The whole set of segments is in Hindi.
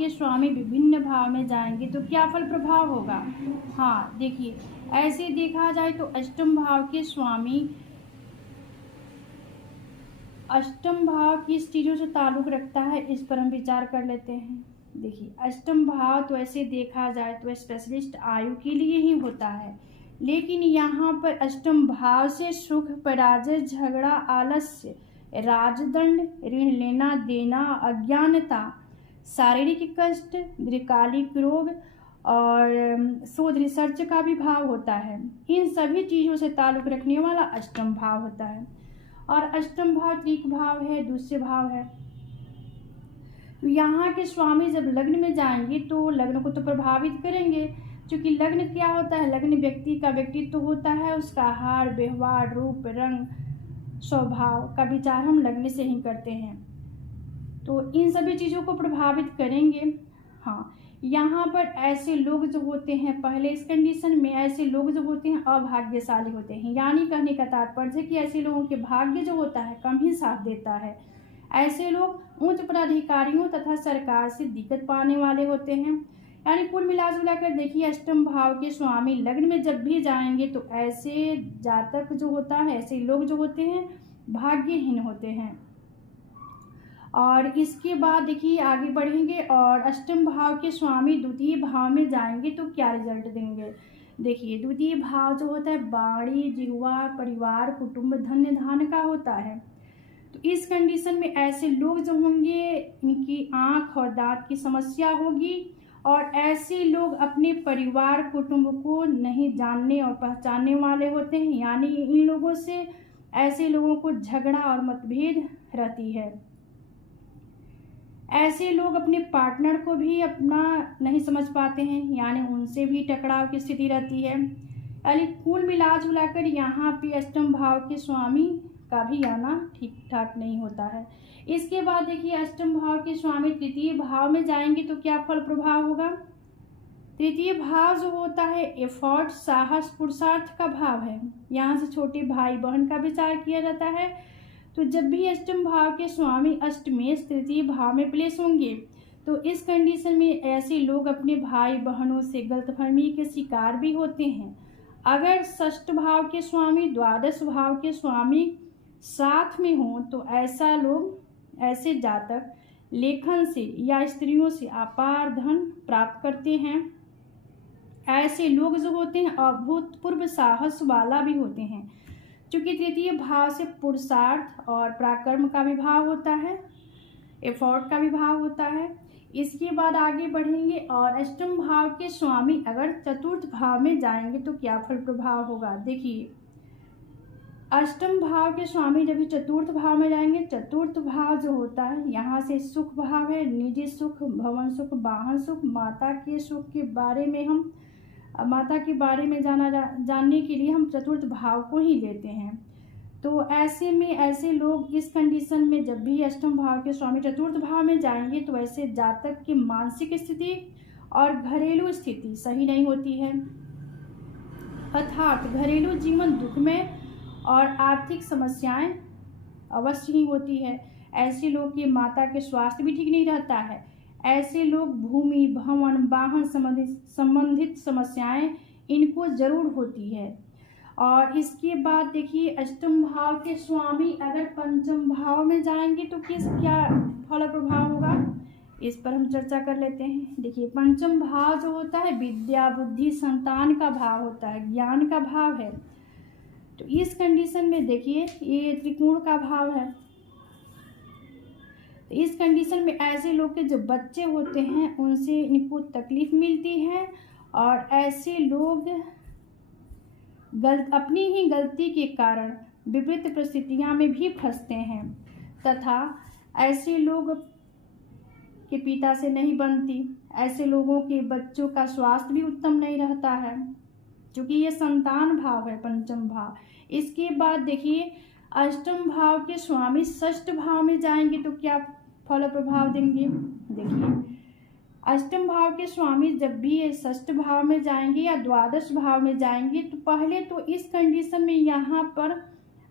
के स्वामी विभिन्न भाव में जाएंगे तो क्या फल प्रभाव होगा। हाँ देखिए, ऐसे देखा जाए तो अष्टम भाव के स्वामी अष्टम भाव किस चीज़ों से ताल्लुक़ रखता है, इस पर हम विचार कर लेते हैं। देखिए, अष्टम भाव तो ऐसे देखा जाए तो स्पेशलिस्ट आयु के लिए ही होता है, लेकिन यहाँ पर अष्टम भाव से सुख, पराजय, झगड़ा, आलस्य, राजदंड, ऋण लेना देना, अज्ञानता, शारीरिक कष्ट, दीर्घकालिक रोग और शोध रिसर्च का भी भाव होता है। इन सभी चीज़ों से ताल्लुक़ रखने वाला अष्टम भाव होता है। और अष्टम भाव त्रिक भाव है, दूसरे भाव है। तो यहाँ के स्वामी जब लग्न में जाएंगे तो लग्न को तो प्रभावित करेंगे, क्योंकि लग्न क्या होता है, लग्न व्यक्ति का व्यक्तित्व तो होता है, उसका आहार, व्यवहार, रूप, रंग, स्वभाव का विचार हम लग्न से ही करते हैं। तो इन सभी चीज़ों को प्रभावित करेंगे। हाँ, यहाँ पर ऐसे लोग जो होते हैं, पहले इस कंडीशन में ऐसे लोग जो होते हैं अभाग्यशाली होते हैं, यानी कहने का तात्पर्य है कि ऐसे लोगों के भाग्य जो होता है कम ही साथ देता है। ऐसे लोग उच्च पदाधिकारियों तथा सरकार से दिक्कत पाने वाले होते हैं। यानी कुल मिला जुला कर देखिए, अष्टम भाव के स्वामी लग्न में जब भी जाएंगे तो ऐसे जातक जो होता है, ऐसे लोग जो होते हैं भाग्यहीन होते हैं। और इसके बाद देखिए आगे बढ़ेंगे और अष्टम भाव के स्वामी द्वितीय भाव में जाएंगे तो क्या रिजल्ट देंगे। देखिए, द्वितीय भाव जो होता है वाणी, जिह्वा, परिवार, कुटुंब, धन्य धान का होता है। तो इस कंडीशन में ऐसे लोग जो होंगे इनकी आँख और दांत की समस्या होगी, और ऐसे लोग अपने परिवार कुटुंब को नहीं जानने और पहचानने वाले होते हैं। यानी इन लोगों से ऐसे लोगों को झगड़ा और मतभेद रहती है। ऐसे लोग अपने पार्टनर को भी अपना नहीं समझ पाते हैं, यानी उनसे भी टकराव की स्थिति रहती है। यानी कुल मिला जुलाकर यहाँ पे अष्टम भाव के स्वामी का भी आना ठीक ठाक नहीं होता है। इसके बाद देखिए, अष्टम भाव के स्वामी तृतीय भाव में जाएंगे तो क्या फल प्रभाव होगा। तृतीय भाव जो होता है एफर्ट, साहस, पुरुषार्थ का भाव है। यहाँ से छोटे भाई बहन का विचार किया जाता है। तो जब भी अष्टम भाव के स्वामी अष्टमेश तृतीय भाव में प्लेस होंगे तो इस कंडीशन में ऐसे लोग अपने भाई बहनों से गलतफहमी के शिकार भी होते हैं। अगर षष्ठ भाव के स्वामी द्वादश भाव के स्वामी साथ में हों तो ऐसे जातक लेखन से या स्त्रियों से अपार धन प्राप्त करते हैं। ऐसे लोग जो होते हैं अभूतपूर्व साहस वाला भी होते हैं, क्योंकि तृतीय भाव से पुरुषार्थ और पराक्रम का भी भाव होता है, एफर्ट का भी भाव होता है। इसके बाद आगे बढ़ेंगे और अष्टम भाव के स्वामी अगर चतुर्थ भाव में जाएंगे तो क्या फल प्रभाव होगा। देखिए, अष्टम भाव के स्वामी जब भी चतुर्थ भाव में जाएंगे, चतुर्थ भाव जो होता है यहाँ से सुख भाव है, निजी सुख, भवन सुख, वाहन सुख, माता के सुख के बारे में हम माता के बारे में जानने के लिए हम चतुर्थ भाव को ही लेते हैं। तो ऐसे में ऐसे लोग इस कंडीशन में जब भी अष्टम भाव के स्वामी चतुर्थ भाव में जाएंगे तो ऐसे जातक की मानसिक स्थिति और घरेलू स्थिति सही नहीं होती है, अर्थात घरेलू जीवन दुखमय और आर्थिक समस्याएं अवश्य ही होती है। ऐसे लोग की माता के स्वास्थ्य भी ठीक नहीं रहता है। ऐसे लोग भूमि, भवन, वाहन संबंधित समस्याएं इनको जरूर होती है। और इसके बाद देखिए, अष्टम भाव के स्वामी अगर पंचम भाव में जाएंगे तो क्या फल प्रभाव होगा, इस पर हम चर्चा कर लेते हैं। देखिए, पंचम भाव जो होता है विद्या, बुद्धि, संतान का भाव होता है, ज्ञान का भाव है। तो इस कंडीशन में देखिए ये त्रिकोण का भाव है। इस कंडीशन में ऐसे लोग के जो बच्चे होते हैं उनसे इनको तकलीफ मिलती है, और ऐसे लोग अपनी ही गलती के कारण विपरीत परिस्थितियां में भी फंसते हैं, तथा ऐसे लोग के पिता से नहीं बनती। ऐसे लोगों के बच्चों का स्वास्थ्य भी उत्तम नहीं रहता है, क्योंकि ये संतान भाव है, पंचम भाव। इसके बाद देखिए, अष्टम भाव के स्वामी षष्ठ भाव में जाएंगे तो क्या फल प्रभाव देंगे। देखिए, अष्टम भाव के स्वामी जब भी षष्ठ भाव में जाएंगे या द्वादश भाव में जाएंगे तो पहले तो इस कंडीशन में यहाँ पर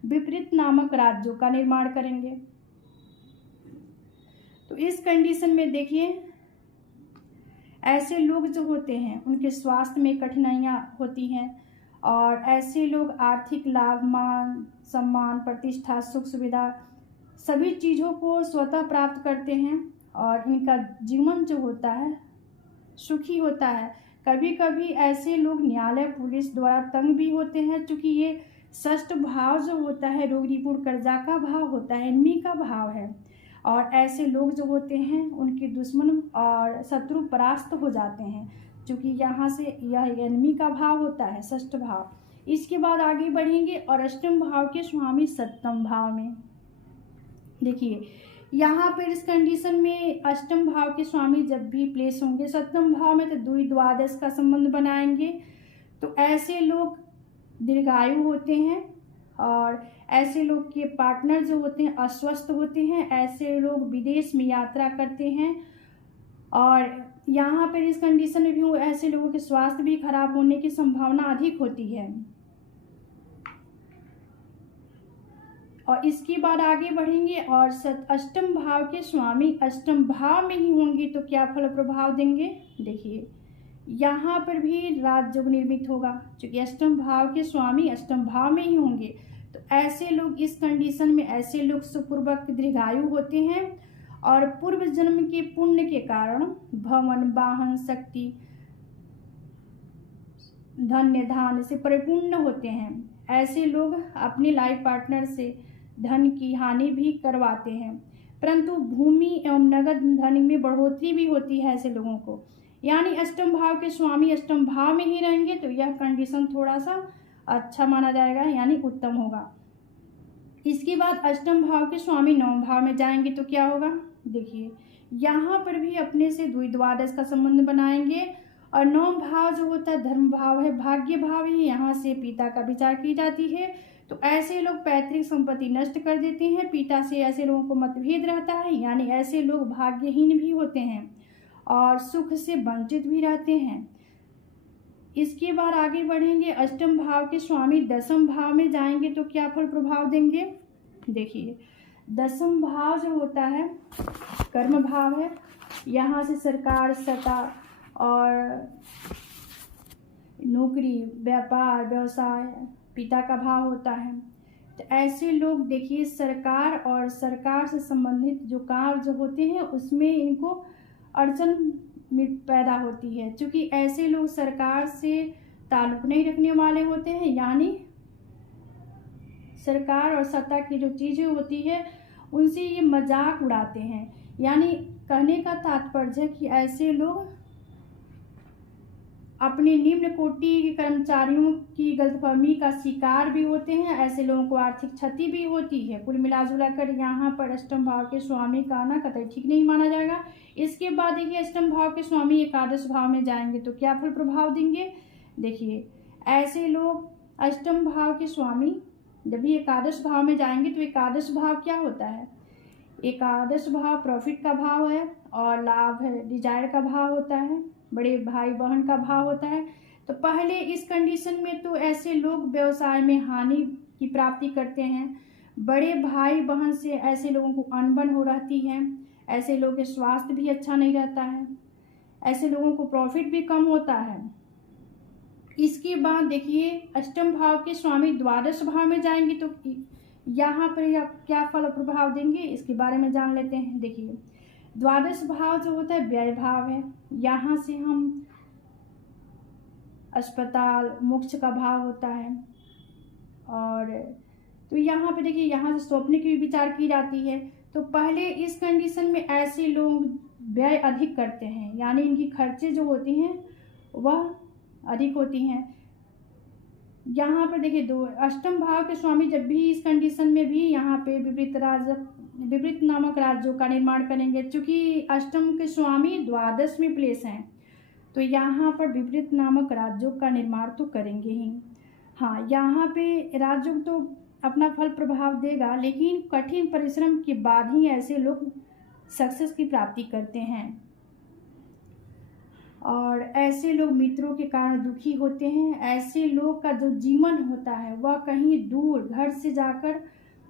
विपरीत नामक राज्यों का निर्माण करेंगे। तो इस कंडीशन में देखिए ऐसे लोग जो होते हैं उनके स्वास्थ्य में कठिनाइयाँ होती हैं और ऐसे लोग आर्थिक लाभ, मान सम्मान, प्रतिष्ठा, सुख सुविधा सभी चीज़ों को स्वतः प्राप्त करते हैं और इनका जीवन जो होता है सुखी होता है। कभी कभी ऐसे लोग न्यायालय, पुलिस द्वारा तंग भी होते हैं, क्योंकि ये षष्ठ भाव जो होता है रोग रिपुण कर्जा का भाव होता है, एनिमी का भाव है। और ऐसे लोग जो होते हैं उनके दुश्मन और शत्रु परास्त हो जाते हैं, क्योंकि यहाँ से यह एनिमी का भाव होता है, षष्ठ भाव। इसके बाद आगे बढ़ेंगे और अष्टम भाव के स्वामी सप्तम भाव में। देखिए यहाँ पर इस कंडीशन में अष्टम भाव के स्वामी जब भी प्लेस होंगे सप्तम भाव में तो द्वि द्वादश का संबंध बनाएंगे। तो ऐसे लोग दीर्घायु होते हैं और ऐसे लोग के पार्टनर जो होते हैं अस्वस्थ होते हैं। ऐसे लोग विदेश में यात्रा करते हैं और यहाँ पर इस कंडीशन में भी ऐसे लोगों के स्वास्थ्य भी खराब होने की संभावना अधिक होती है। और इसके बाद आगे बढ़ेंगे और अष्टम भाव के स्वामी अष्टम भाव में ही होंगे तो क्या फल प्रभाव देंगे। देखिए यहाँ पर भी राजयोग निर्मित होगा, क्योंकि अष्टम भाव के स्वामी अष्टम भाव में ही होंगे। तो ऐसे लोग इस कंडीशन में ऐसे लोग सुपूर्वक दीर्घायु होते हैं और पूर्व जन्म के पुण्य के कारण भवन, वाहन, शक्ति, धन्य धान से परिपूर्ण होते हैं। ऐसे लोग अपने लाइफ पार्टनर से धन की हानि भी करवाते हैं, परंतु भूमि एवं नगद धन में बढ़ोतरी भी होती है ऐसे लोगों को। यानी अष्टम भाव के स्वामी अष्टम भाव में ही रहेंगे तो यह कंडीशन थोड़ा सा अच्छा माना जाएगा, यानी उत्तम होगा। इसके बाद अष्टम भाव के स्वामी नवम भाव में जाएंगे तो क्या होगा। देखिए यहाँ पर भी अपने से द्विद्वादश का संबंध बनाएंगे और नवम भाव जो होता है धर्म भाव है, भाग्य भाव है, यहाँ से पिता का विचार की जाती है। तो ऐसे लोग पैतृक संपत्ति नष्ट कर देते हैं, पिता से ऐसे लोगों को मतभेद रहता है, यानी ऐसे लोग भाग्यहीन भी होते हैं और सुख से वंचित भी रहते हैं। इसके बाद आगे बढ़ेंगे अष्टम भाव के स्वामी दसम भाव में जाएंगे तो क्या फल प्रभाव देंगे। देखिए दसम भाव जो होता है कर्म भाव है, यहाँ से सरकार, सत्ता और नौकरी, व्यापार, व्यवसाय पिता का भाव होता है। तो ऐसे लोग देखिए सरकार और सरकार से संबंधित जो कार्य जो होते हैं उसमें इनको अड़चन पैदा होती है, क्योंकि ऐसे लोग सरकार से ताल्लुक नहीं रखने वाले होते हैं, यानी सरकार और सत्ता की जो चीज़ें होती है उनसे ये मजाक उड़ाते हैं। यानी कहने का तात्पर्य है कि ऐसे लोग अपने निम्न कोटि के कर्मचारियों की गलतफहमी का शिकार भी होते हैं। ऐसे लोगों को आर्थिक क्षति भी होती है। कुल मिलाजुला कर यहाँ पर अष्टम भाव के स्वामी का आना कतई ठीक नहीं माना जाएगा। इसके बाद देखिए अष्टम भाव के स्वामी एकादश भाव में जाएंगे तो क्या फल प्रभाव देंगे। देखिए ऐसे लोग अष्टम भाव के स्वामी जब भी एकादश भाव में जाएंगे तो एकादश भाव क्या होता है। एकादश भाव प्रॉफिट का भाव है और लाभ है, डिजायर का भाव होता है, बड़े भाई बहन का भाव होता है। तो पहले इस कंडीशन में तो ऐसे लोग व्यवसाय में हानि की प्राप्ति करते हैं। बड़े भाई बहन से ऐसे लोगों को अनबन हो रहती है। ऐसे लोगों के स्वास्थ्य भी अच्छा नहीं रहता है। ऐसे लोगों को प्रॉफिट भी कम होता है। इसके बाद देखिए अष्टम भाव के स्वामी द्वादश भाव में जाएंगे तो यहाँ पर क्या फल प्रभाव देंगे इसके बारे में जान लेते हैं। देखिए द्वादश भाव जो होता है व्यय भाव है, यहाँ से हम अस्पताल, मोक्ष का भाव होता है। और तो यहाँ पे देखिए यहाँ से स्वप्न की भी विचार की जाती है। तो पहले इस कंडीशन में ऐसे लोग व्यय अधिक करते हैं, यानी इनकी खर्चे जो होती हैं वह अधिक होती हैं। यहाँ पर देखिए दो अष्टम भाव के स्वामी जब भी इस कंडीशन में भी यहाँ पे विपरीत नामक राज्यों का निर्माण करेंगे, क्योंकि अष्टम के स्वामी द्वादश में प्लेस हैं तो यहाँ पर विपरीत नामक राज्यों का निर्माण तो करेंगे ही। हाँ यहाँ पे राज्यों तो अपना फल प्रभाव देगा, लेकिन कठिन परिश्रम के बाद ही ऐसे लोग सक्सेस की प्राप्ति करते हैं। और ऐसे लोग मित्रों के कारण दुखी होते हैं। ऐसे लोग का जो जीवन होता है वह कहीं दूर घर से जाकर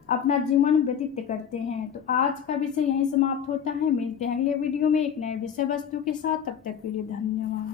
अपना जीवन व्यतीत करते हैं। तो आज का विषय यहीं समाप्त होता है। मिलते हैं अगले वीडियो में एक नए विषय वस्तु के साथ। तब तक के लिए धन्यवाद।